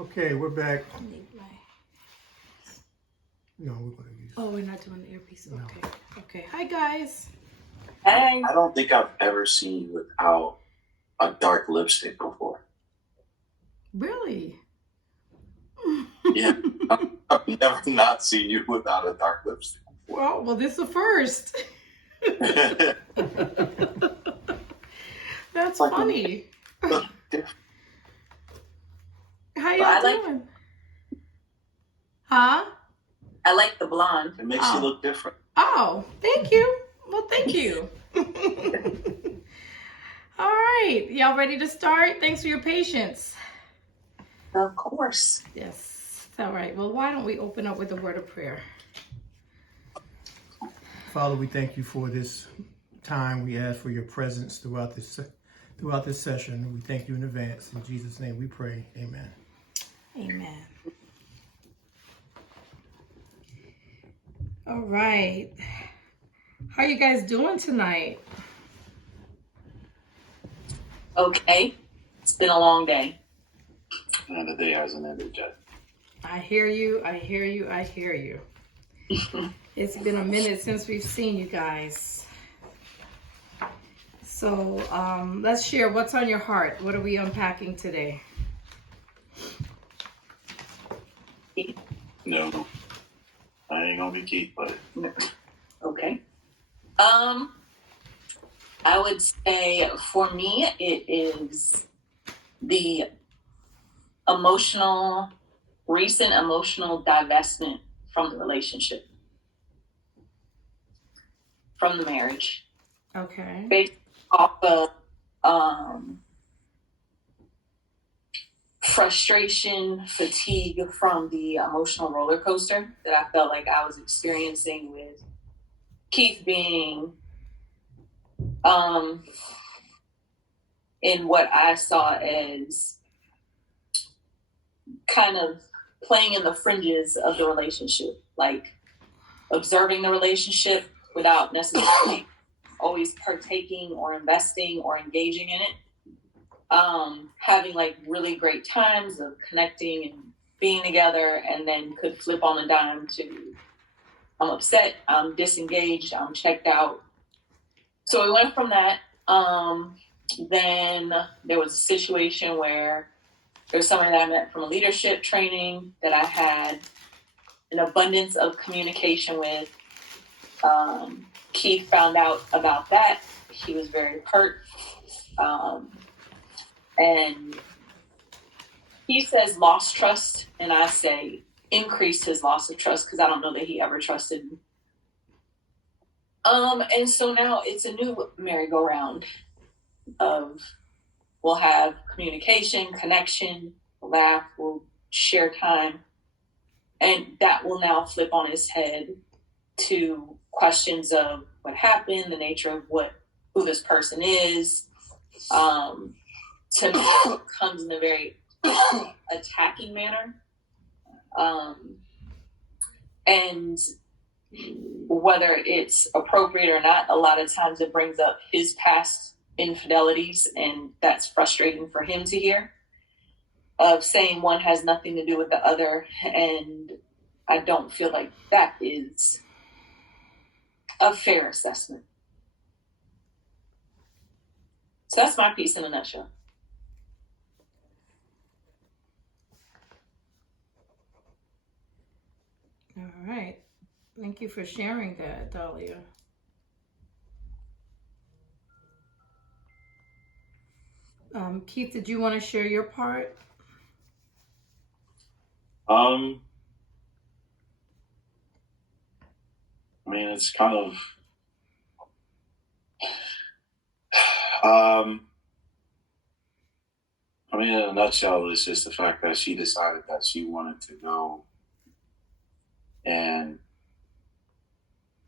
Okay, we're back. I need my... No, we're going to use. Oh, we're not doing the earpiece. No. Okay. Okay. Hi, guys. Hey. I don't think I've ever seen you without a dark lipstick before. Really? Yeah, I've never not seen you without a dark lipstick. Well, this is the first. That's Like funny. different. How Well, I y'all like- doing? Huh? I like the blonde. It makes you look different. Oh, thank you. Well, thank you. All right. Y'all ready to start? Thanks for your patience. Of course. Yes. All right. Well, why don't we open up with a word of prayer? Father, we thank you for this time. We ask for your presence throughout this session. We thank you in advance. In Jesus' name we pray. Amen. Amen. All right. How you guys doing tonight? Okay. It's been a long day. And the day hasn't ended yet. I hear you. I hear you. I hear you. It's been a minute since we've seen you guys. So let's share what's on your heart. What are we unpacking today? No, I ain't gonna be Keith, but Okay. I would say for me, it is the recent emotional divestment from the relationship, from the marriage, Okay. based off of frustration, fatigue from the emotional roller coaster that I felt like I was experiencing with Keith being in what I saw as kind of playing in the fringes of the relationship, like observing the relationship without necessarily always partaking or investing or engaging in it. Having like really great times of connecting and being together, and then could flip on a dime to I'm upset, I'm disengaged, I'm checked out. So we went from that. Then there was a situation where there's somebody that I met from a leadership training that I had an abundance of communication with. Keith found out about that. He was very hurt. And he says lost trust, and I say increased his loss of trust because I don't know that he ever trusted me. And so now it's a new merry-go-round of we'll have communication, connection, we'll laugh, we'll share time, and that will now flip on his head to questions of what happened, the nature of who this person is. To me, it comes in a very attacking manner. And whether it's appropriate or not, a lot of times it brings up his past infidelities, and that's frustrating for him to hear, of saying one has nothing to do with the other. And I don't feel like that is a fair assessment. So that's my piece in a nutshell. All right. Thank you for sharing that, Dahlia. Keith, did you want to share your part? I mean, it's kind of I mean, in a nutshell, it's just the fact that she decided that she wanted to go and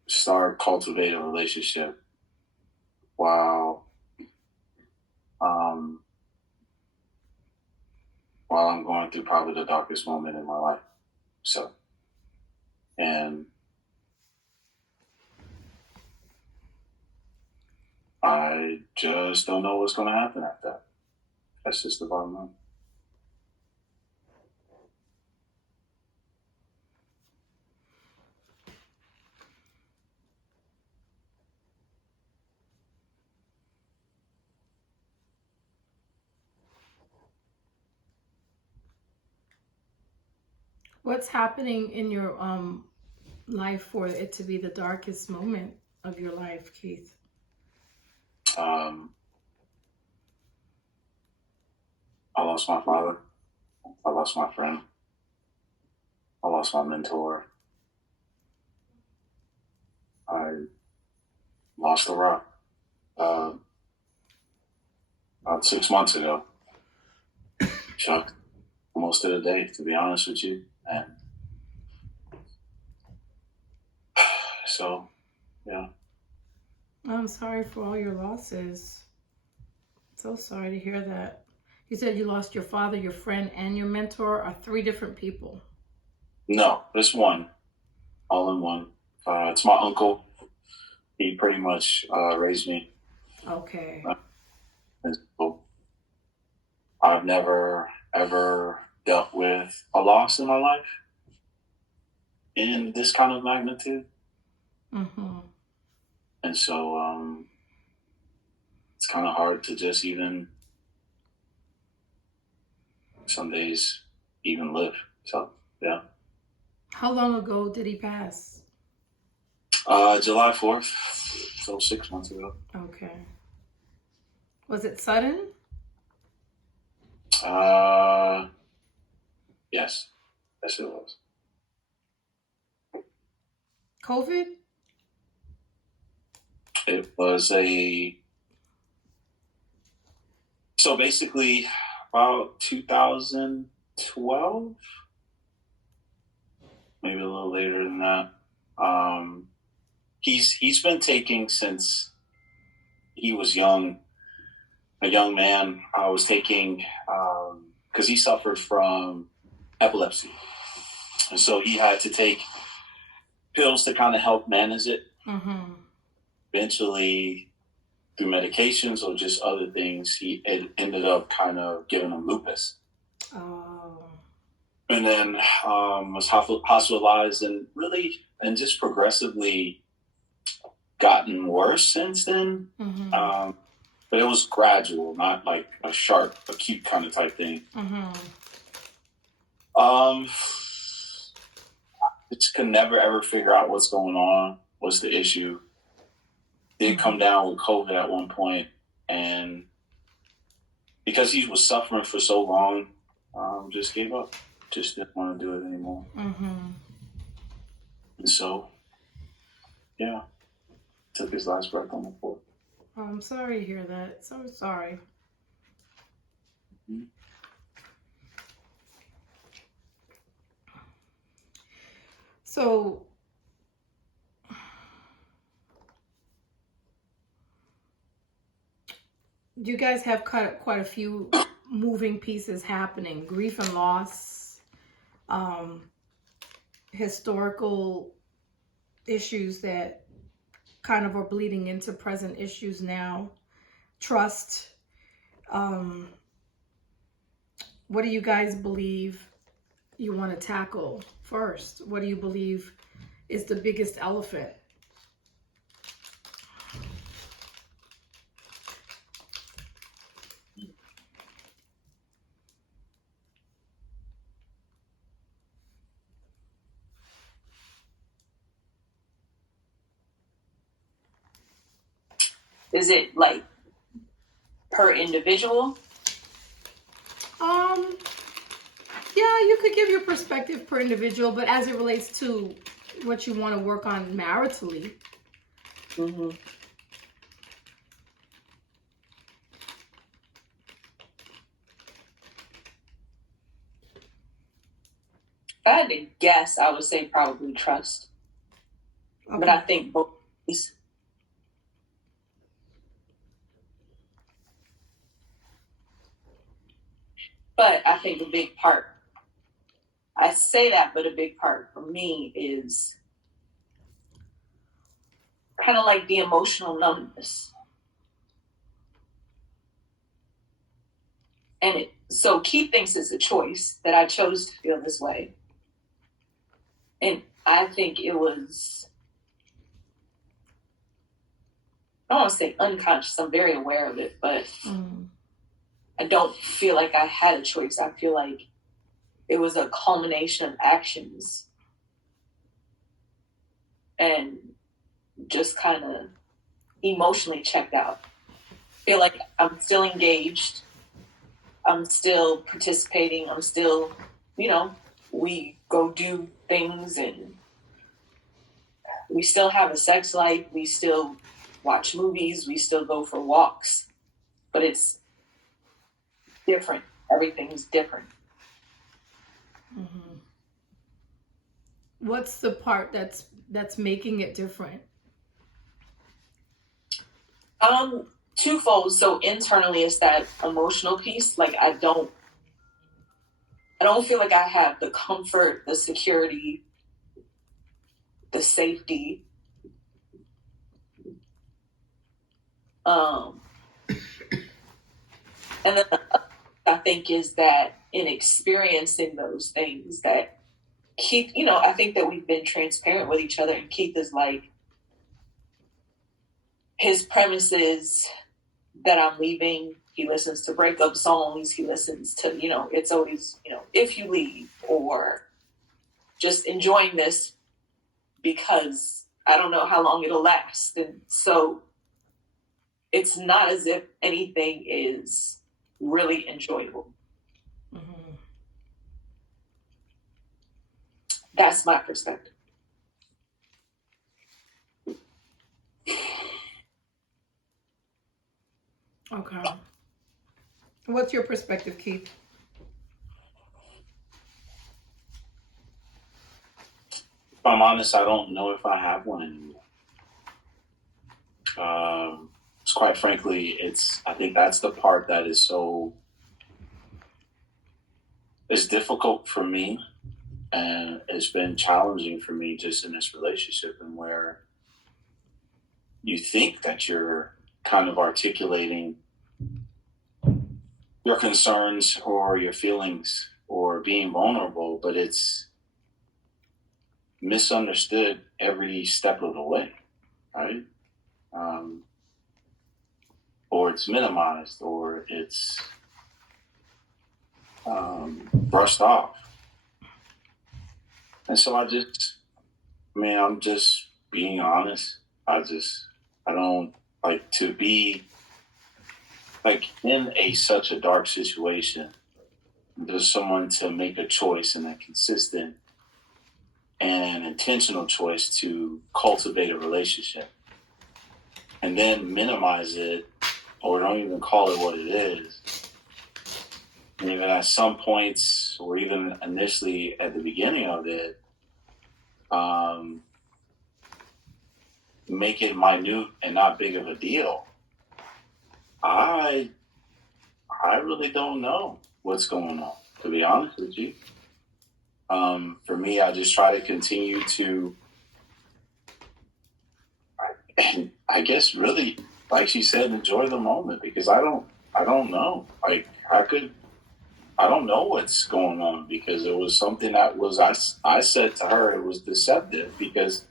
start cultivating a relationship while I'm going through probably the darkest moment in my life. So, and I just don't know what's going to happen after that. That's just the bottom line. What's happening in your life for it to be the darkest moment of your life, Keith? I lost my father. I lost my friend. I lost my mentor. I lost the rock. About 6 months ago. Chuck, almost to the day, to be honest with you. And so, yeah. I'm sorry for all your losses. So sorry to hear that. You said you lost your father, your friend, and your mentor are 3 different people. No, it's one. All in one. It's my uncle. He pretty much raised me. Okay. And so I've never, ever dealt with a loss in my life in this kind of magnitude. Mm-hmm. And so it's kind of hard to just even, some days, even live. So, yeah. How long ago did he pass? July 4th, so 6 months ago. Okay. Was it sudden? Yes. Yes, it was. COVID? It was so basically about 2012, maybe a little later than that. He's been taking since he was young, a young man. I was taking, because he suffered from epilepsy. And so he had to take pills to kind of help manage it. Mm-hmm. Eventually, through medications or just other things, it ended up kind of giving him lupus. Oh. And then was hospitalized and just progressively gotten worse since then. Mm-hmm. But it was gradual, not like a sharp, acute kind of type thing. Mm-hmm. Just could never ever figure out what's going on. What's the issue? Did come down with COVID at one point, and because he was suffering for so long, just gave up. Just didn't want to do it anymore. Mm-hmm. And so, yeah, took his last breath on the floor. Oh, I'm sorry to hear that. So sorry. Mm-hmm. So, you guys have quite a few moving pieces happening. Grief and loss, historical issues that kind of are bleeding into present issues now. Trust. What do you guys believe you want to tackle first? What do you believe is the biggest elephant? Is it like per individual? Yeah, you could give your perspective per individual, but as it relates to what you want to work on maritally. Mm-hmm. If I had to guess, I would say probably trust. Okay. But I think both. But I think a big part, I say that, but a big part for me is kind of like the emotional numbness. And so Keith thinks it's a choice that I chose to feel this way. And I think it was, I don't want to say unconscious, I'm very aware of it, but I don't feel like I had a choice. I feel like it was a culmination of actions and just kind of emotionally checked out. Feel like I'm still engaged. I'm still participating. I'm still, we go do things and we still have a sex life. We still watch movies. We still go for walks, but it's different. Everything's different. Mm-hmm. What's the part that's making it different? Twofold. So internally, it's that emotional piece. Like I don't feel like I have the comfort, the security, the safety. And then I think is that in experiencing those things that Keith, I think that we've been transparent with each other, and Keith is like, his premise is that I'm leaving. He listens to breakup songs. He listens to, it's always, if you leave, or just enjoying this because I don't know how long it'll last. And so it's not as if anything is really enjoyable. Mm-hmm. That's my perspective. Okay. What's your perspective, Keith? If I'm honest, I don't know if I have one anymore. Quite frankly, I think that's the part that is it's difficult for me, and it's been challenging for me just in this relationship, and where you think that you're kind of articulating your concerns or your feelings or being vulnerable, but it's misunderstood every step of the way, right? Or it's minimized, or it's brushed off. And so I'm just being honest. I don't like to be like in such a dark situation. There's someone to make a choice, and a consistent and intentional choice to cultivate a relationship, and then minimize it or don't even call it what it is. And even at some points, or even initially at the beginning of it, make it minute and not big of a deal. I really don't know what's going on, to be honest with you. For me, I just try to continue to, I guess, really, like she said, enjoy the moment, because I don't know. Like I don't know what's going on, because it was something that was, I said to her, it was deceptive, because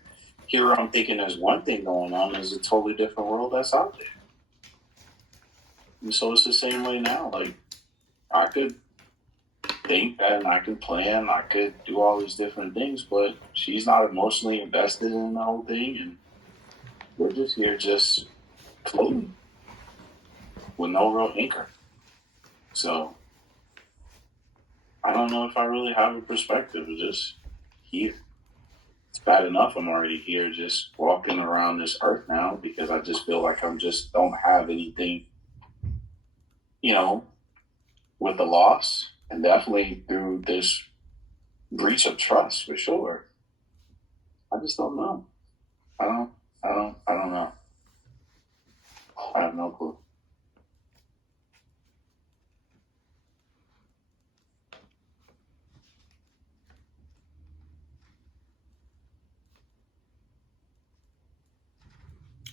here I'm thinking there's one thing going on, there's a totally different world that's out there. And so it's the same way now. Like I could think that, and I could plan, I could do all these different things, but she's not emotionally invested in the whole thing, and we're just here just floating with no real anchor. So I don't know if I really have a perspective. It's just here. It's bad enough I'm already here just walking around this earth now, because I just feel like I'm just don't have anything, with the loss, and definitely through this breach of trust, for sure. I just don't know. I don't know. I have no clue.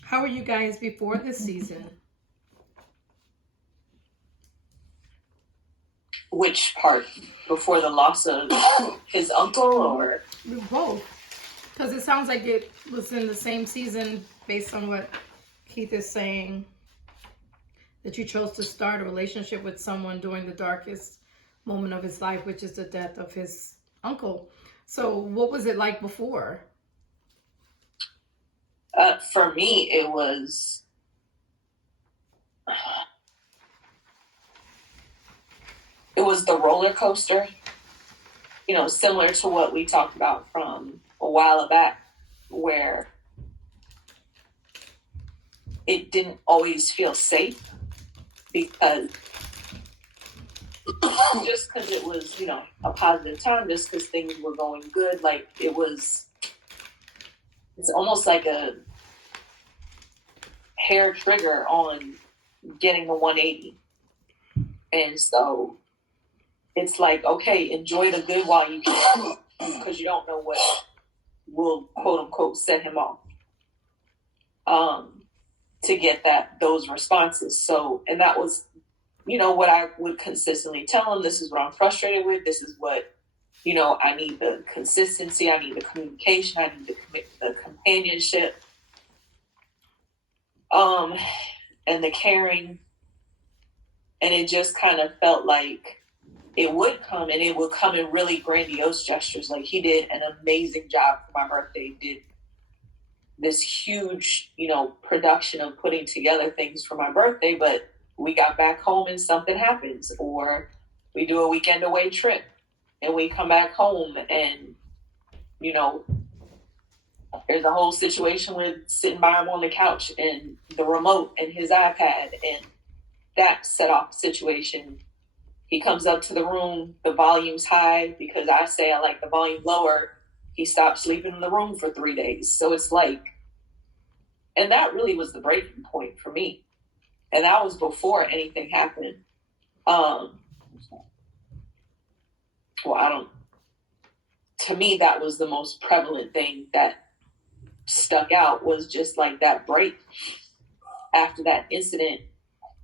How were you guys before this season? Which part? Before the loss of his uncle, or? Both. Because it sounds like it was in the same season, based on what Keith is saying, that you chose to start a relationship with someone during the darkest moment of his life, which is the death of his uncle. So what was it like before? For me, it was the roller coaster, similar to what we talked about from a while back, where it didn't always feel safe because just because it was, a positive time, just because things were going good, like it's almost like a hair trigger on getting a 180. And so it's like, okay, enjoy the good while you can, because you don't know what will quote unquote set him off to get those responses. So, and that was, what I would consistently tell him. This is what I'm frustrated with. This is what, I need the consistency. I need the communication. I need the companionship. And the caring. And it just kind of felt like it would come, and it would come in really grandiose gestures. Like, he did an amazing job for my birthday, did this huge, production of putting together things for my birthday, but we got back home and something happens, or we do a weekend away trip and we come back home and, there's a whole situation with sitting by him on the couch and the remote and his iPad, and that set off the situation. He comes up to the room, the volume's high because I say I like the volume lower. He stopped sleeping in the room for 3 days. So it's like, and that really was the breaking point for me. And that was before anything happened. To me, that was the most prevalent thing that stuck out, was just like that break after that incident.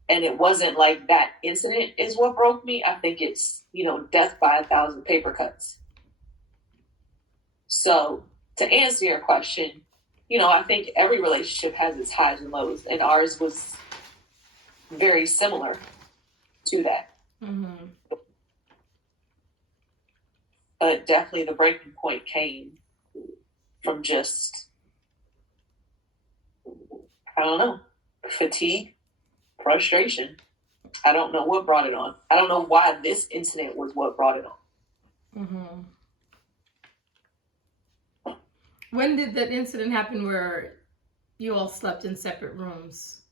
And it wasn't like that incident is what broke me. I think it's, death by 1,000 paper cuts. So to answer your question, I think every relationship has its highs and lows, and ours was very similar to that. Mm-hmm. But definitely the breaking point came from just, I don't know, fatigue, frustration. I don't know what brought it on. I don't know why this incident was what brought it on. Mm-hmm. When did that incident happen where you all slept in separate rooms?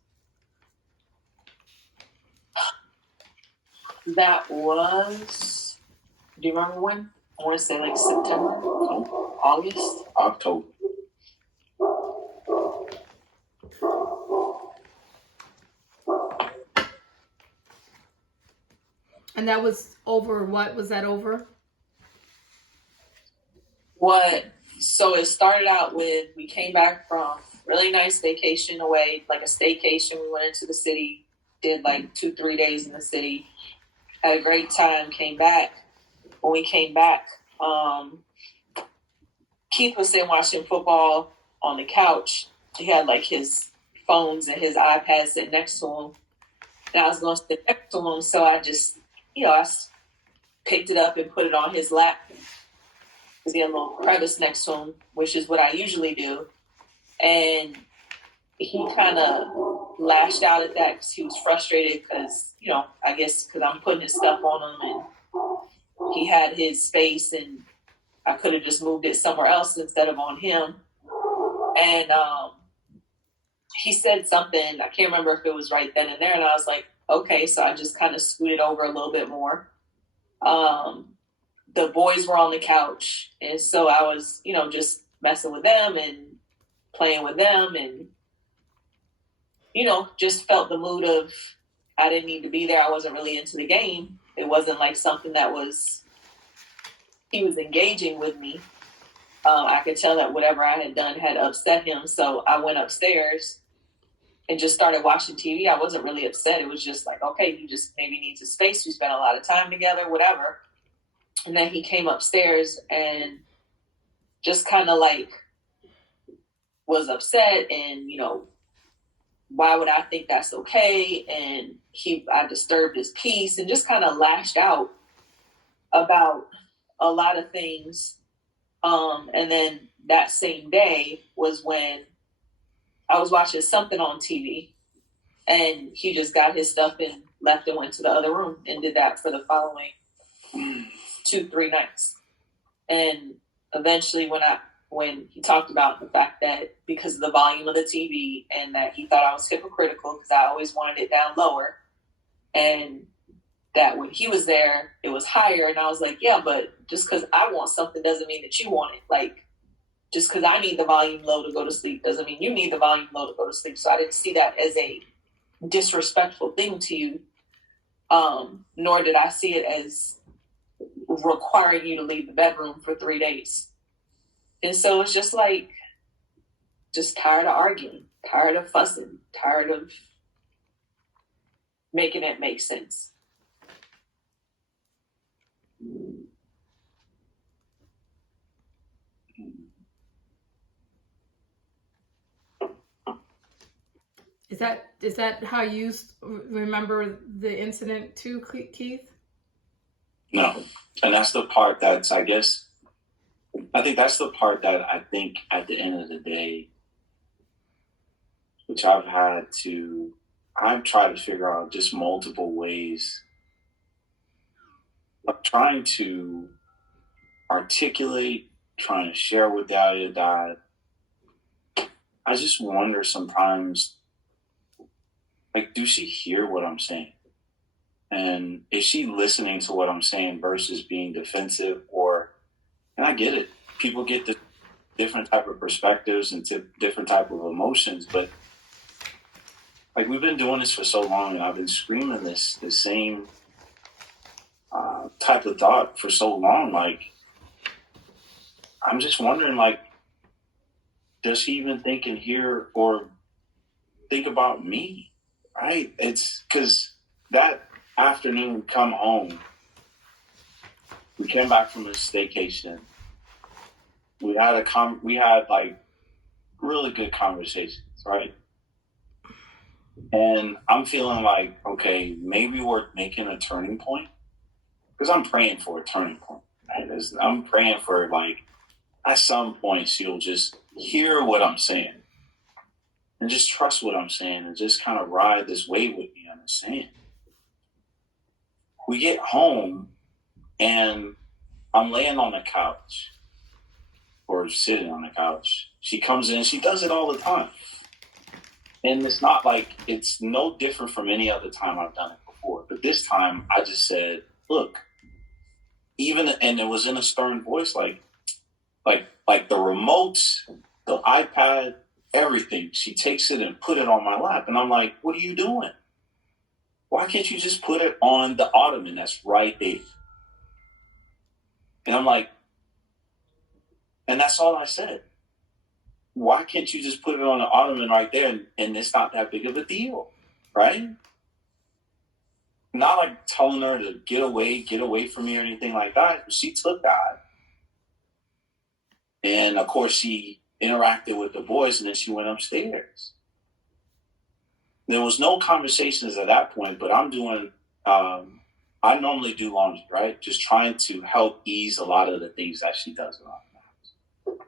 That was, do you remember when? I want to say like September, August, October. And that was over, what was that over? So it started out with, we came back from really nice vacation away, like a staycation. We went into the city, did like 2-3 days in the city, had a great time, came back. When we came back, Keith was sitting watching football on the couch. He had like his phones and his iPad sitting next to him. And I was going to sit next to him, so I just, I picked it up and put it on his lap. Because he had a little crevice next to him, which is what I usually do. And he kind of lashed out at that because he was frustrated because, I guess because I'm putting his stuff on him and he had his space and I could have just moved it somewhere else instead of on him. And he said something, I can't remember if it was right then and there, and I was like, okay, so I just kind of scooted over a little bit more. The boys were on the couch, and so I was, just messing with them and playing with them, and, just felt the mood of I didn't need to be there. I wasn't really into the game. It wasn't like something that he was engaging with me. I could tell that whatever I had done had upset him, so I went upstairs and just started watching TV. I wasn't really upset. It was just like, okay, you just maybe needs a space. We spent a lot of time together, whatever. And then he came upstairs and just kind of like was upset and, why would I think that's okay? And I disturbed his peace and just kind of lashed out. about a lot of things. And then that same day was when I was watching something on TV, and he just got his stuff and left and went to the other room and did that for the following 2-3 nights. And eventually when he talked about the fact that because of the volume of the TV and that he thought I was hypocritical because I always wanted it down lower, and that when he was there, it was higher. And I was like, yeah, but just because I want something doesn't mean that you want it. Like, just because I need the volume low to go to sleep doesn't mean you need the volume low to go to sleep. So I didn't see that as a disrespectful thing to you, nor did I see it as requiring you to leave the bedroom for 3 days. And so it's just like, just tired of arguing, tired of fussing, tired of making it make sense. Is that how you remember the incident too, Keith? No. And that's the part that's, I think that's the part that I think at the end of the day, which I've tried to figure out just multiple ways of trying to articulate, trying to share with Dahlia that I just wonder sometimes, like, do she hear what I'm saying? And is she listening to what I'm saying versus being defensive? And I get it. People get the different type of perspectives and different type of emotions, but like, we've been doing this for so long, and I've been screaming the same type of thought for so long. Like, I'm just wondering, like, does she even think and hear or think about me? Right? It's because that afternoon, come home, we came back from a staycation. We had like really good conversations, right? And I'm feeling like, okay, maybe we're making a turning point, because I'm praying for a turning point. Right? I'm praying for, like, at some point she'll just hear what I'm saying and just trust what I'm saying and just kind of ride this wave with me on the sand. We get home and I'm laying on the couch or sitting on the couch. She comes in, she does it all the time. And it's not like, it's no different from any other time I've done it before. But this time I just said, look, and it was in a stern voice, like the remotes, the iPad, everything. She takes it and put it on my lap. And I'm like, what are you doing? Why can't you just put it on the ottoman that's right there? And I'm like, and that's all I said. Why can't you just put it on the ottoman right there and it's not that big of a deal, right? Not like telling her to get away from me or anything like that. She took that. And of course she interacted with the boys and then she went upstairs. There was no conversations at that point, but I'm doing, I normally do laundry, right? Just trying to help ease a lot of the things that she does around the house.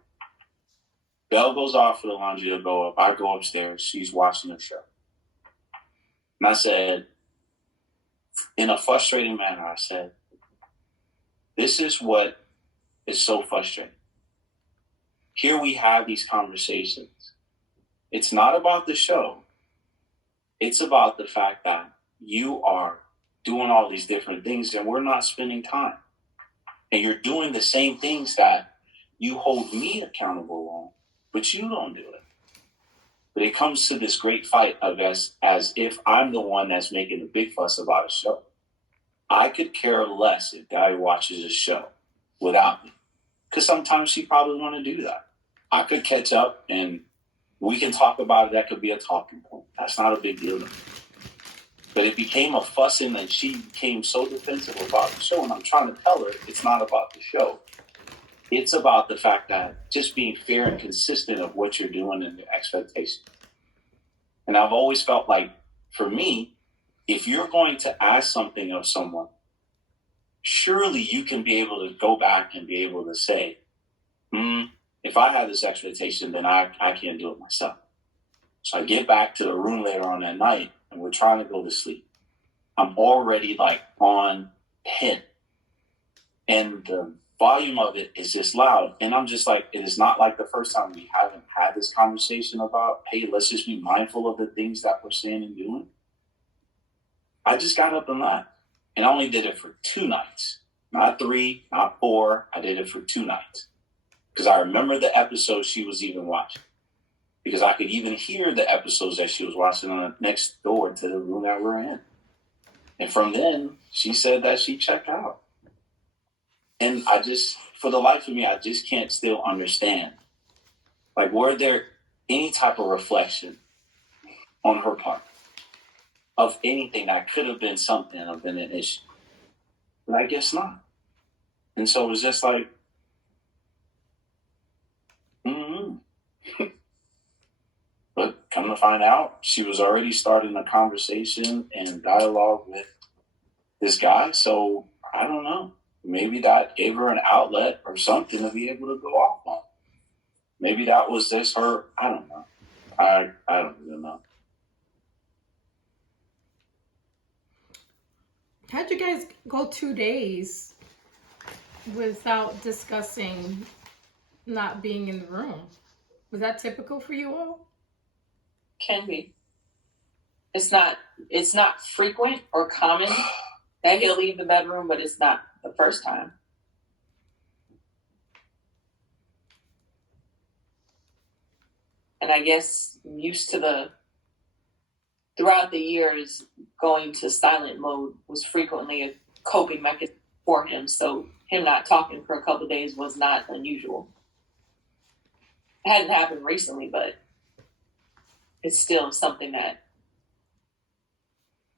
Bell goes off for the laundry to go up. I go upstairs. She's watching the show. And I said, in a frustrating manner, I said, this is what is so frustrating. Here we have these conversations. It's not about the show. It's about the fact that you are doing all these different things and we're not spending time. And you're doing the same things that you hold me accountable on, but you don't do it. But it comes to this great fight of as if I'm the one that's making a big fuss about a show. I could care less if Dahlia watches a show without me. Because sometimes she probably want to do that. I could catch up and we can talk about it. That could be a talking point. That's not a big deal to me. But it became a fussing and she became so defensive about the show. And I'm trying to tell her it's not about the show. It's about the fact that just being fair and consistent of what you're doing and the expectations. And I've always felt like, for me, if you're going to ask something of someone, surely you can be able to go back and be able to say, if I had this expectation, then I can't do it myself. So I get back to the room later on that night and we're trying to go to sleep. I'm already like on 10 and the volume of it is just loud. And I'm just like, it is not like the first time we haven't had this conversation about, hey, let's just be mindful of the things that we're saying and doing. I just got up and left. And I only did it for 2 nights, not 3, not 4. I did it for 2 nights because I remember the episodes she was even watching, because I could even hear the episodes that she was watching on the next door to the room that we're in. And from then, she said that she checked out. And I just, for the life of me, I just can't still understand. Like, were there any type of reflection on her part of anything that could have been something or been an issue? But I guess not. And so it was just like, But come to find out, she was already starting a conversation and dialogue with this guy. So I don't know. Maybe that gave her an outlet or something to be able to go off on. Maybe that was just her. I don't know. I don't even know. How'd you guys go 2 days without discussing not being in the room? Was that typical for you all? Can be. It's not frequent or common that he'll leave the bedroom, but it's not the first time. And I guess I'm used to throughout the years, going to silent mode was frequently a coping mechanism for him. So him not talking for a couple of days was not unusual. It hadn't happened recently, but it's still something that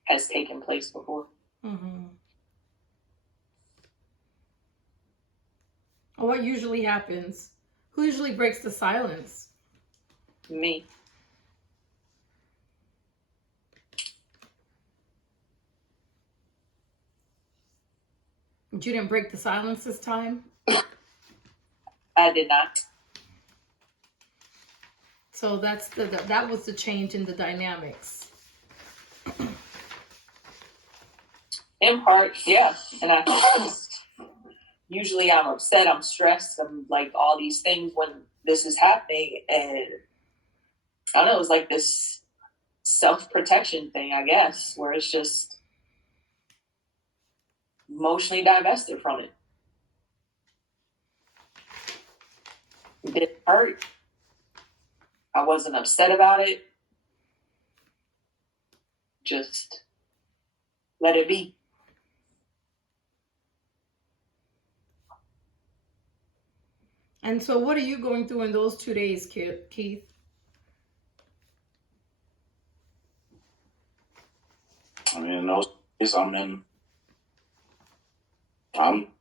has taken place before. Mm-hmm. What usually happens? Who usually breaks the silence? Me. You didn't break the silence this time? I did not. So that was the change in the dynamics. In part, yeah. And I just, usually I'm upset, I'm stressed, I'm like all these things when this is happening. And I don't know, it's like this self-protection thing, I guess, where it's just emotionally divested from it. It didn't hurt. I wasn't upset about it. Just let it be. And so what are you going through in those 2 days, Keith? I mean, in those days, I'm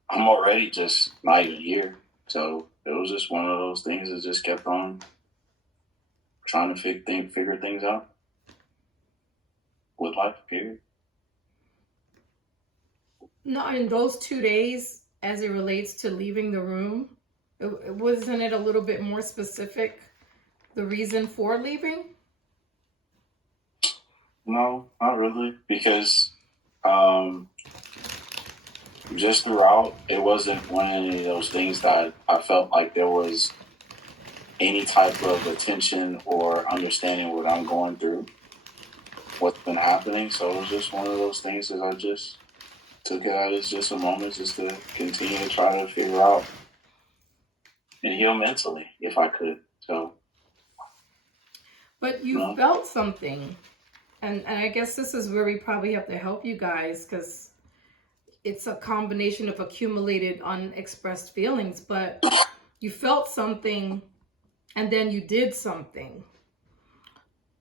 already just not even here. So it was just one of those things that just kept on trying to figure things out with life, period. No, in those 2 days, as it relates to leaving the room, wasn't it a little bit more specific, the reason for leaving? No, not really, because just throughout, it wasn't one of any of those things that I felt like there was any type of attention or understanding what I'm going through, what's been happening. So it was just one of those things that I just took it out as just a moment just to continue to try to figure out and heal mentally if I could. So, but you felt something, and I guess this is where we probably have to help you guys, because it's a combination of accumulated unexpressed feelings. But you felt something, and then you did something,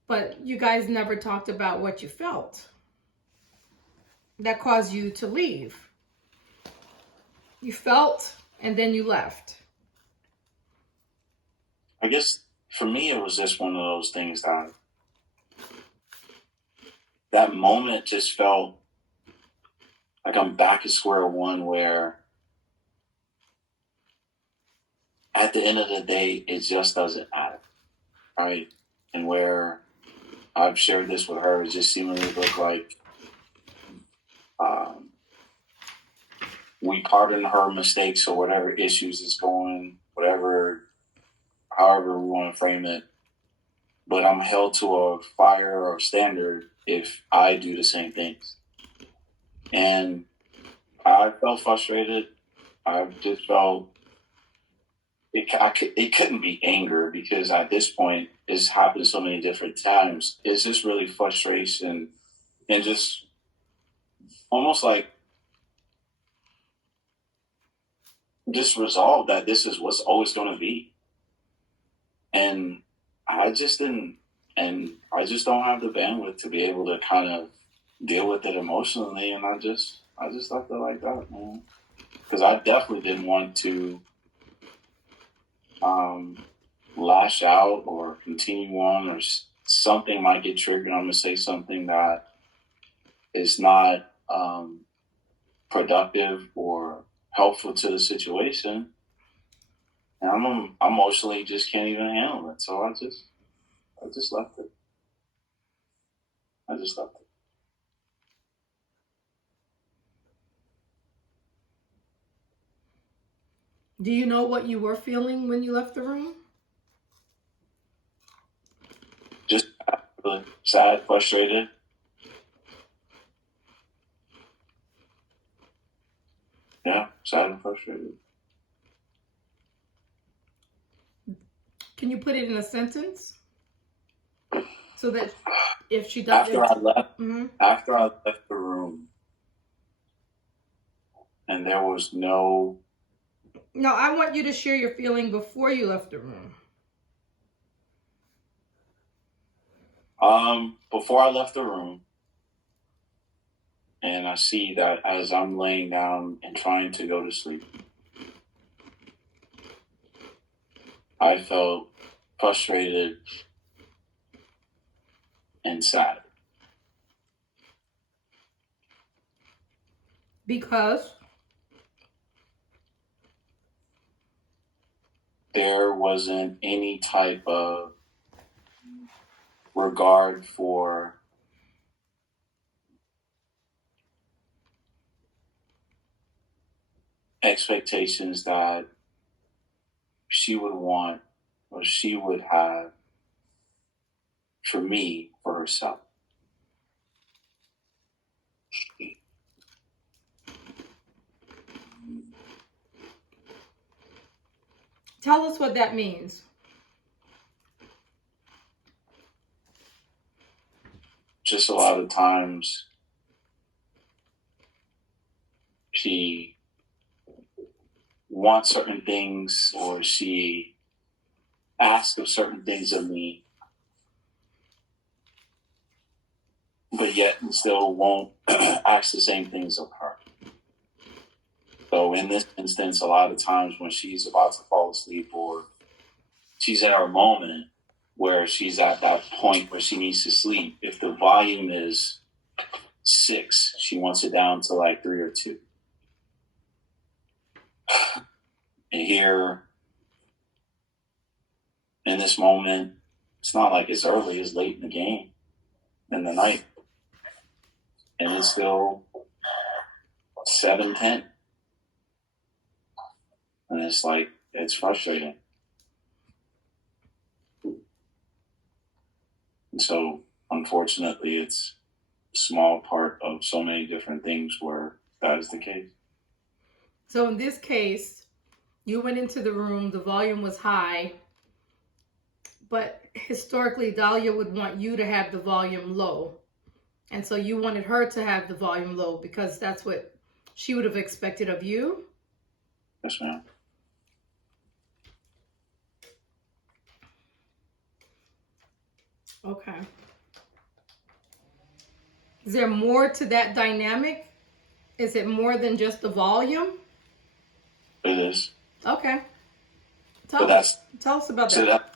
but you guys never talked about what you felt that caused you to leave. You felt, and then you left. I guess for me, it was just one of those things that moment just felt like like I'm back at square one, where at the end of the day, it just doesn't matter, right? And where I've shared this with her, it just seemingly look like we pardon her mistakes or whatever issues is going, however we want to frame it. But I'm held to a fire or standard if I do the same things. And I felt frustrated. I just felt it couldn't be anger, because at this point it's happened so many different times. It's just really frustration and just almost like just resolve that this is what's always going to be. And I just didn't, and I just don't have the bandwidth to be able to kind of deal with it emotionally. And I just left it like that, man. Because I definitely didn't want to lash out or continue on, or something might get triggered. I'm going to say something that is not productive or helpful to the situation. And I'm emotionally just can't even handle it. So I just left it. I just left it. Do you know what you were feeling when you left the room? Just really sad, frustrated. Yeah, sad and frustrated. Can you put it in a sentence? So that if she does After I left, mm-hmm. After I left the room, and there was no. No, I want you to share your feeling before you left the room. Before I left the room, and I see that as I'm laying down and trying to go to sleep, I felt frustrated and sad. Because there wasn't any type of regard for expectations that she would want or she would have for me, for herself. tell us what that means. Just a lot of times she wants certain things, or she asks of certain things of me, but yet still won't ask the same things of her. So in this instance, a lot of times when she's about to fall asleep, or she's at her moment where she's at that point where she needs to sleep, if the volume is 6, she wants it down to like 3 or 2. And here, in this moment, it's not like it's early, it's late in the game, in the night. And it's still 7:10. And it's like, it's frustrating. And so, unfortunately, it's a small part of so many different things where that is the case. So in this case, you went into the room, the volume was high, but historically, Dahlia would want you to have the volume low. And so you wanted her to have the volume low because that's what she would have expected of you? Yes, ma'am. Okay. Is there more to that dynamic? Is it more than just the volume? It is. Okay. Tell us about so that.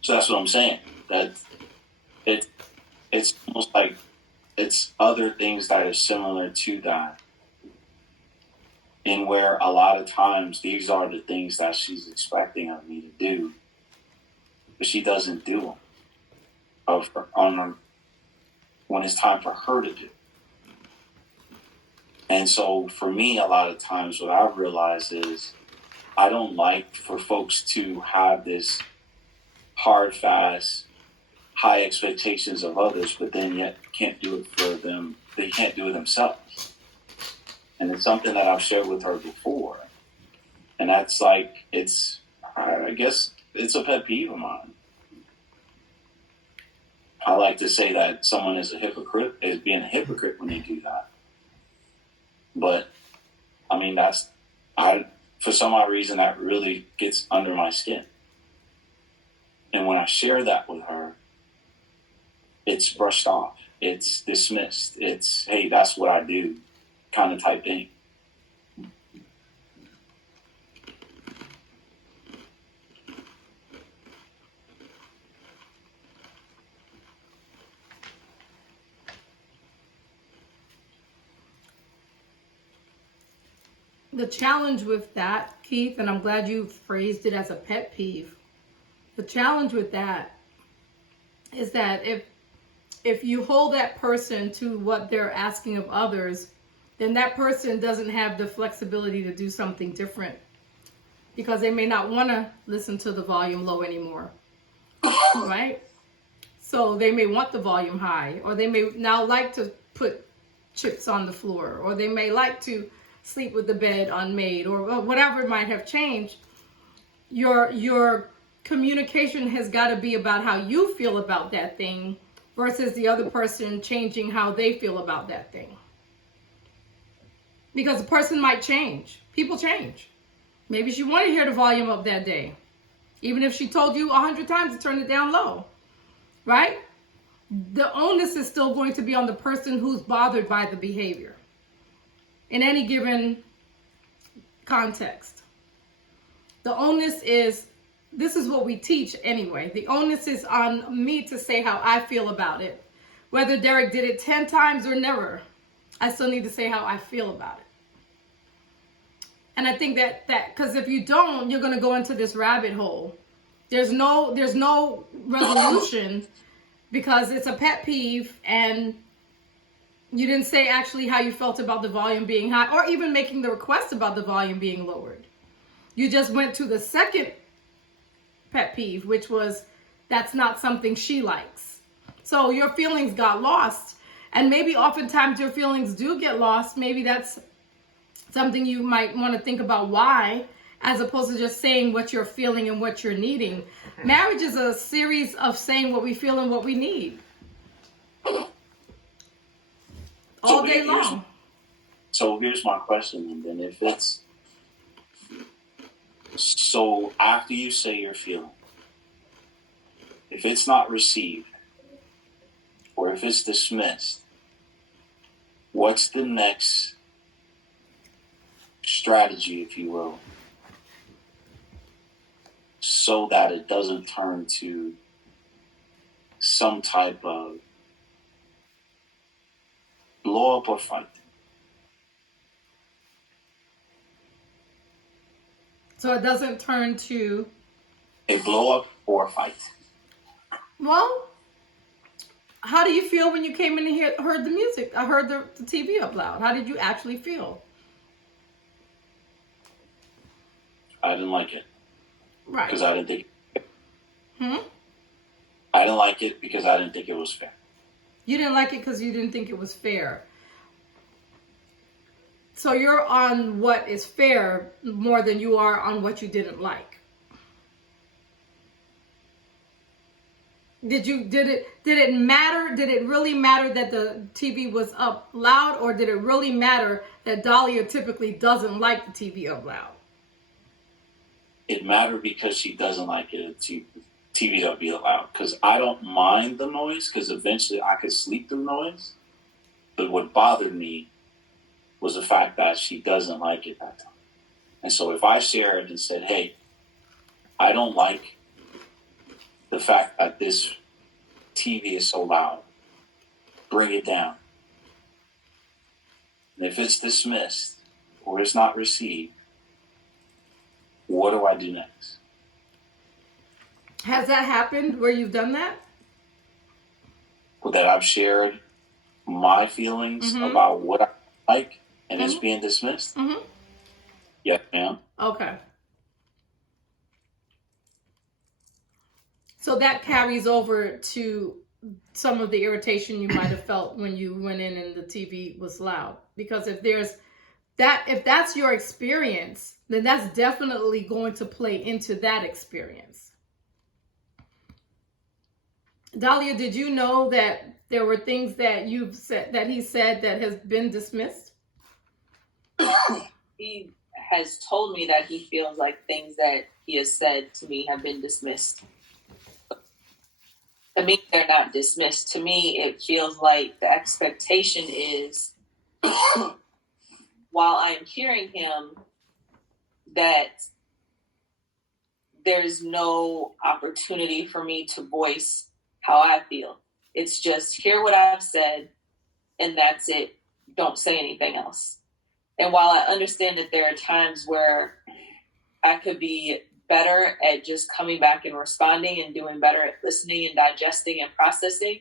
So that's what I'm saying. That it's almost like it's other things that are similar to that And where a lot of times these are the things that she's expecting of me to do, but she doesn't do them when it's time for her to do. And so for me, a lot of times what I've realized is I don't like for folks to have this hard, fast, high expectations of others, but then yet can't do it for them. They can't do it themselves. And it's something that I've shared with her before. And that's like, I guess it's a pet peeve of mine. I like to say that someone is being a hypocrite when they do that. But I mean, for some odd reason, that really gets under my skin. And when I share that with her, it's brushed off. It's dismissed. It's, hey, that's what I do kind of type thing. The challenge with that, Keith, and I'm glad you phrased it as a pet peeve. The challenge with that is that if you hold that person to what they're asking of others, then that person doesn't have the flexibility to do something different because they may not want to listen to the volume low anymore, right? So they may want the volume high, or they may now like to put chips on the floor, or they may like to sleep with the bed unmade, or whatever it might have changed. Your communication has got to be about how you feel about that thing versus the other person changing how they feel about that thing. Because the person might change. People change. Maybe she wanted to hear the volume up that day, even if she told you 100 times to turn it down low, right? The onus is still going to be on the person who's bothered by the behavior in any given context. The onus is, this is what we teach anyway. The onus is on me to say how I feel about it. Whether Derek did it 10 times or never, I still need to say how I feel about it. And I think that because if you don't, you're going to go into this rabbit hole. There's no resolution because it's a pet peeve and you didn't say actually how you felt about the volume being high or even making the request about the volume being lowered. You just went to the second pet peeve, which was that's not something she likes. So your feelings got lost. And maybe oftentimes your feelings do get lost. Maybe that's something you might want to think about why, as opposed to just saying what you're feeling and what you're needing. Marriage is a series of saying what we feel and what we need. All day long. So here's my question, and then if it's so after you say your feeling, if it's not received or if it's dismissed, what's the next strategy, if you will, so that it doesn't turn to some type of blow up or fight? So it doesn't turn to a blow up or a fight. Well, how do you feel when you came in and heard the music? I heard the TV up loud. How did you actually feel? I didn't like it. Right. Because I didn't think I didn't like it because I didn't think it was fair. You didn't like it because you didn't think it was fair. So you're on what is fair more than you are on what you didn't like. Did it matter? Did it really matter that the TV was up loud, or did it really matter that Dahlia typically doesn't like the TV up loud? It mattered because she doesn't like it. TV to be loud. Because I don't mind the noise, because eventually I could sleep through noise. But what bothered me was the fact that she doesn't like it that time. And so if I shared and said, hey, I don't like the fact that this TV is so loud, bring it down. And if it's dismissed, or is not received, what do I do next? Has that happened where you've done that? That I've shared my feelings about what I like and it's being dismissed? Yes, ma'am. Okay. So that carries over to some of the irritation you might have felt when you went in and the TV was loud. Because if that's your experience, then that's definitely going to play into that experience. Dahlia, did you know that there were things that you've said, that he said, that has been dismissed? He has told me that he feels like things that he has said to me have been dismissed. To me, they're not dismissed. To me, it feels like the expectation is, while I'm hearing him, that there's no opportunity for me to voice how I feel. It's just hear what I've said, and that's it. Don't say anything else. And while I understand that there are times where I could be better at just coming back and responding and doing better at listening and digesting and processing,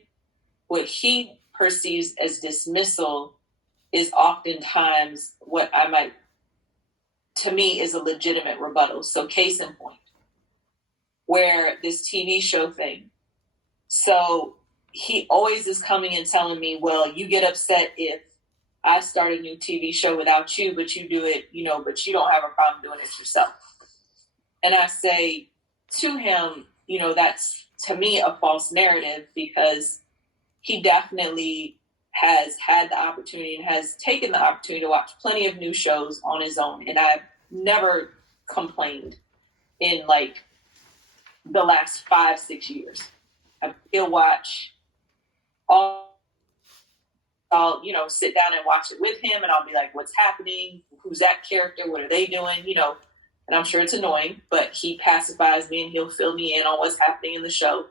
what he perceives as dismissal is oftentimes what I might, to me, is a legitimate rebuttal. So case in point, where this TV show thing. So he always is coming and telling me, well, you get upset if I start a new TV show without you, but you do it, but you don't have a problem doing it yourself. And I say to him, that's to me a false narrative, because he definitely has had the opportunity and has taken the opportunity to watch plenty of new shows on his own. And I've never complained in like the last 5-6 years. He'll watch I'll sit down and watch it with him, and I'll be like, what's happening? Who's that character? What are they doing? And I'm sure it's annoying, but he pacifies me and he'll fill me in on what's happening in the show.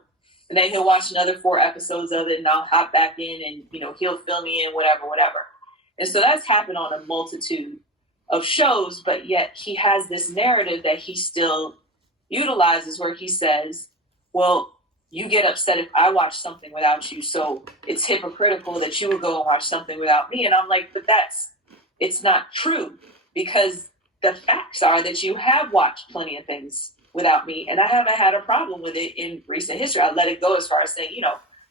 And then he'll watch another 4 episodes of it, and I'll hop back in and, he'll fill me in, whatever. And so that's happened on a multitude of shows, but yet he has this narrative that he still utilizes where he says, well, you get upset if I watch something without you, so it's hypocritical that you would go and watch something without me. And I'm like, but it's not true, because the facts are that you have watched plenty of things without me, and I haven't had a problem with it in recent history. I let it go as far as saying,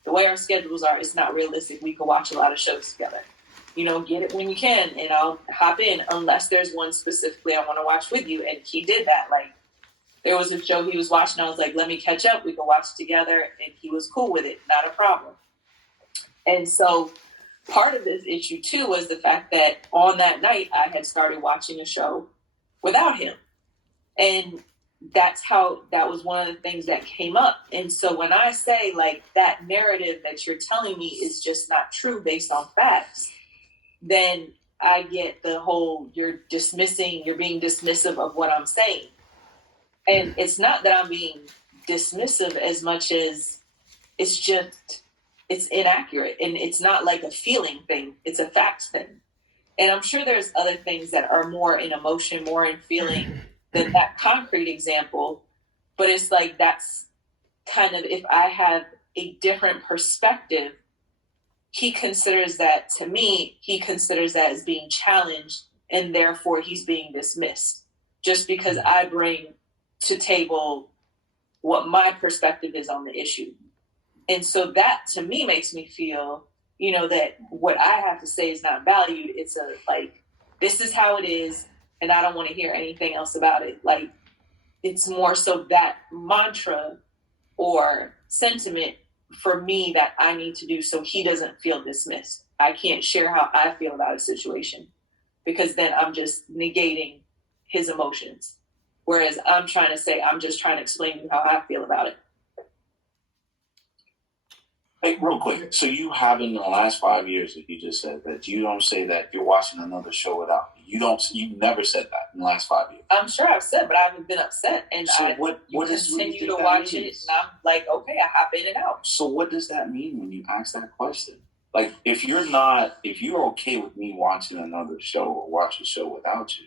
the way our schedules are, it's not realistic. We could watch a lot of shows together. Get it when you can, and I'll hop in unless there's one specifically I want to watch with you. And he did that. Like, there was a show he was watching. I was like, let me catch up. We can watch it together. And he was cool with it. Not a problem. And so part of this issue, too, was the fact that on that night, I had started watching a show without him. And that was one of the things that came up. And so when I say, like, that narrative that you're telling me is just not true based on facts, then I get the whole, you're being dismissive of what I'm saying. And it's not that I'm being dismissive as much as it's inaccurate. And it's not like a feeling thing. It's a facts thing. And I'm sure there's other things that are more in emotion, more in feeling than that concrete example. But it's like, that's kind of, if I have a different perspective, he considers that as being challenged, and therefore he's being dismissed just because I bring to table what my perspective is on the issue. And so that to me makes me feel, that what I have to say is not valued. It's this is how it is, and I don't want to hear anything else about it. Like, it's more so that mantra or sentiment for me that I need to do so he doesn't feel dismissed. I can't share how I feel about a situation, because then I'm just negating his emotions. Whereas I'm just trying to explain to you how I feel about it. Hey, real quick. So you have in the last 5 years that you just said that you don't say that you're watching another show without me. You never said that in the last 5 years. I'm sure I've said, but I haven't been upset. And so I continue to watch it, and I'm like, okay, I hop in and out. So what does that mean when you ask that question? Like, if you're okay with me watching another show or watch a show without you,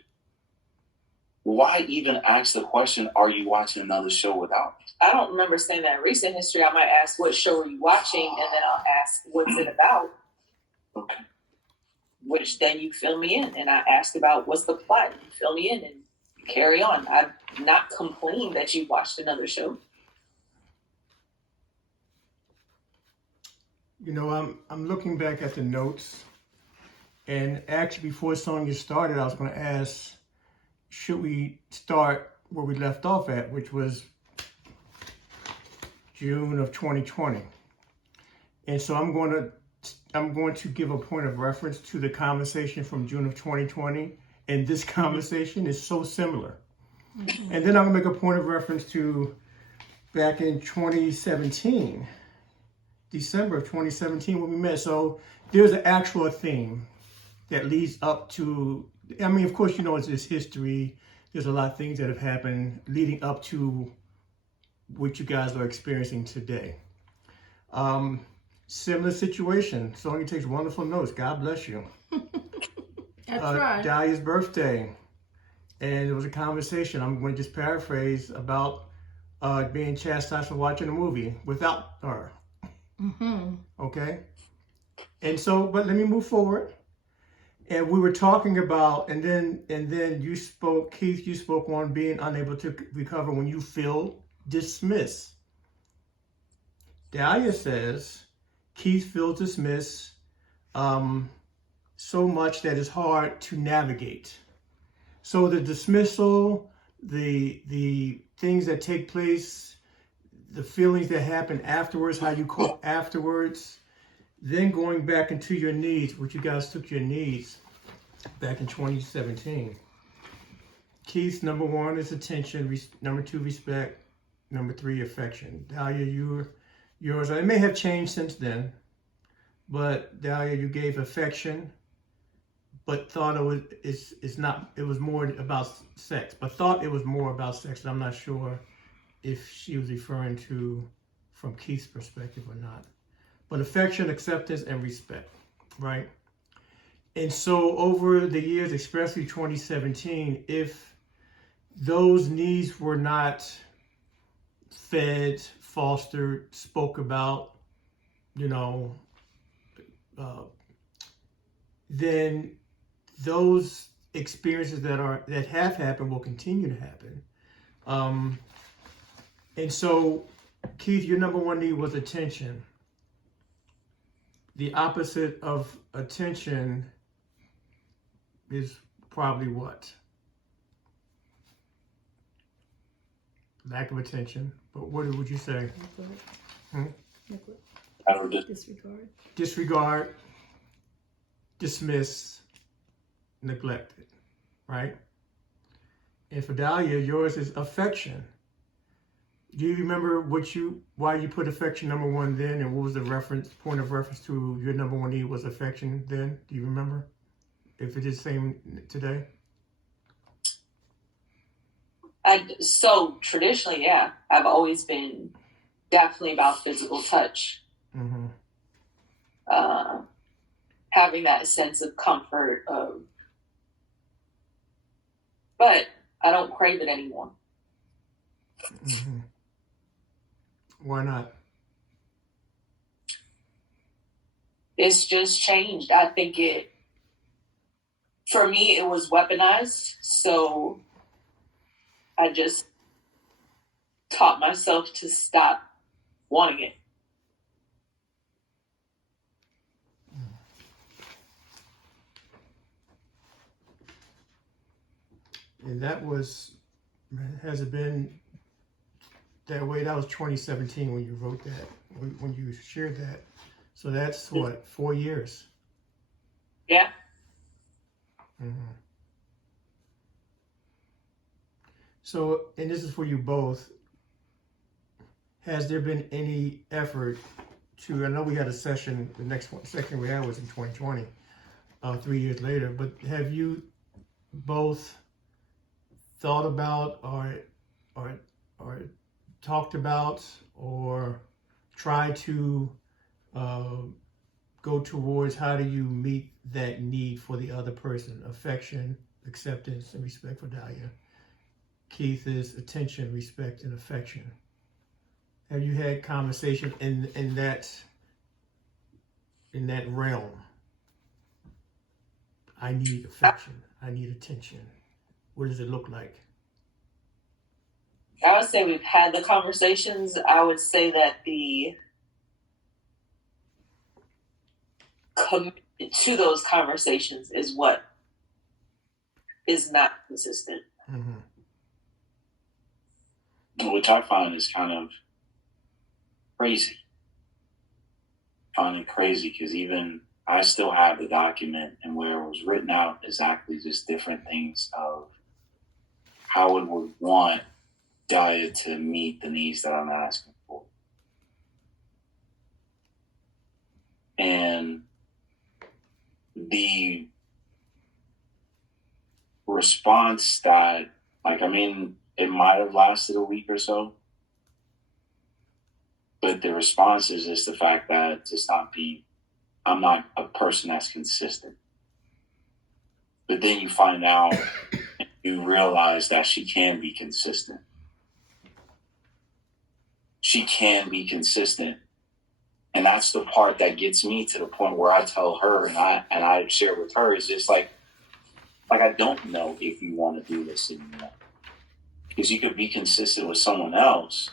why even ask the question, are you watching another show without me? I don't remember saying that in recent history. I might ask, what show are you watching? And then I'll ask, what's it about? Okay. Which then you fill me in. And I asked about, what's the plot? You fill me in and carry on. I've not complained that you watched another show. You know, I'm looking back at the notes, and actually before Sonia started, I was going to ask, should we start where we left off at, which was June of 2020. And so I'm going to give a point of reference to the conversation from June of 2020, and this conversation is so similar. Mm-hmm. And then I'm going to make a point of reference to back in 2017, December of 2017 when we met. So there's an actual theme that leads up to, I mean, of course, you know, it's this history. There's a lot of things that have happened leading up to what you guys are experiencing today. Similar situation. Sonia takes wonderful notes. God bless you. I tried. Dahlia's birthday. And there was a conversation, I'm going to just paraphrase, about being chastised for watching a movie without her. Mm-hmm. Okay? And so, but let me move forward. And we were talking about, and then you spoke, Keith, you spoke on being unable to recover when you feel dismissed. Dahlia says, Keith feels dismissed so much that it's hard to navigate. So the dismissal, the things that take place, the feelings that happen afterwards, how you cope afterwards, then going back into your needs, which you guys took your needs back in 2017. Keith's number 1 is attention, number 2, respect, number 3, affection. Dahlia, yours, it may have changed since then, but Dahlia, you gave affection, but thought it was more about sex, but thought it was more about sex, and I'm not sure if she was referring to from Keith's perspective or not. But affection, acceptance, and respect, right? And so over the years, especially 2017, if those needs were not fed, fostered, spoke about, you know, then those experiences that have happened will continue to happen. And so, Keith, your number 1 need was attention. The opposite of attention is probably what? Lack of attention. But what would you say? Neglect. Disregard. Disregard. Dismiss. Neglected. Right? And for Dahlia, yours is affection. Do you remember why you put affection number 1 then, and what was the point of reference to your number 1 need was affection then? Do you remember? If it is the same today? So traditionally, yeah, I've always been definitely about physical touch. Mm-hmm. Having that sense of comfort but I don't crave it anymore. Mm-hmm. Why not? It's just changed. I think for me, it was weaponized. So I just taught myself to stop wanting it. And has it been that way? That was 2017 when you wrote that, when you shared that. So that's what, 4 years? Yeah. Mm-hmm. So, and this is for you both, has there been any effort to, I know we had a session, the next session we had was in 2020, 3 years later, but have you both thought about or talked about or tried to go towards how do you meet that need for the other person? Affection, acceptance, and respect for Dahlia. Keith is attention, respect, and affection. Have you had conversation in that realm? I need affection. I need attention. What does it look like? I would say we've had the conversations. I would say that the commitment to those conversations is what is not consistent. Mm-hmm. Which I find is kind of crazy. I find it crazy because even I still have the document and where it was written out exactly just different things of how it would want Dahlia to meet the needs that I'm asking for. And the response that, like, I mean, it might have lasted a week or so, but the response is just the fact that I'm not a person that's consistent. But then you find out and you realize that she can be consistent. She can be consistent. And that's the part that gets me to the point where I tell her and I share with her is just like I don't know if you want to do this anymore. Because you could be consistent with someone else,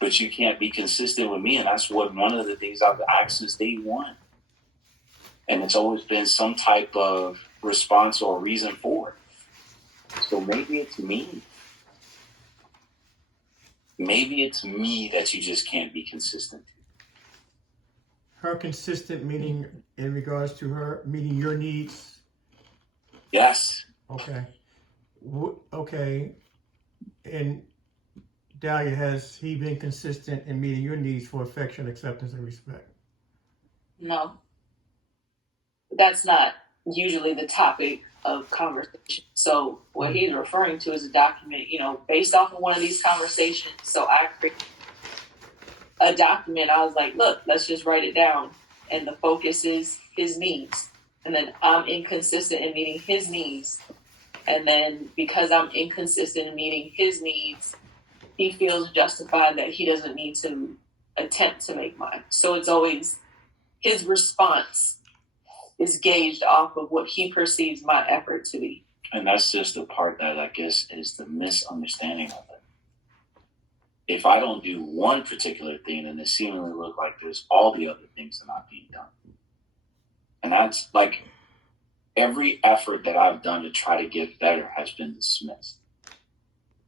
but you can't be consistent with me. And that's one of the things I've asked since day one. And it's always been some type of response or reason for it. So maybe it's me. Maybe it's me that you just can't be consistent. Her consistent meaning in regards to her meeting your needs? Yes. Okay. Okay. And Dahlia, has he been consistent in meeting your needs for affection, acceptance, and respect? No. That's not usually the topic of conversation. So what he's referring to is a document, based off of one of these conversations. So I created a document. I was like, look, let's just write it down. And the focus is his needs. And then I'm inconsistent in meeting his needs. And then because I'm inconsistent in meeting his needs, he feels justified that he doesn't need to attempt to make mine. So it's always his response is gauged off of what he perceives my effort to be. And that's just the part that I guess is the misunderstanding of it. If I don't do one particular thing, then it seemingly looks like there's all the other things are not being done. And that's like every effort that I've done to try to get better has been dismissed.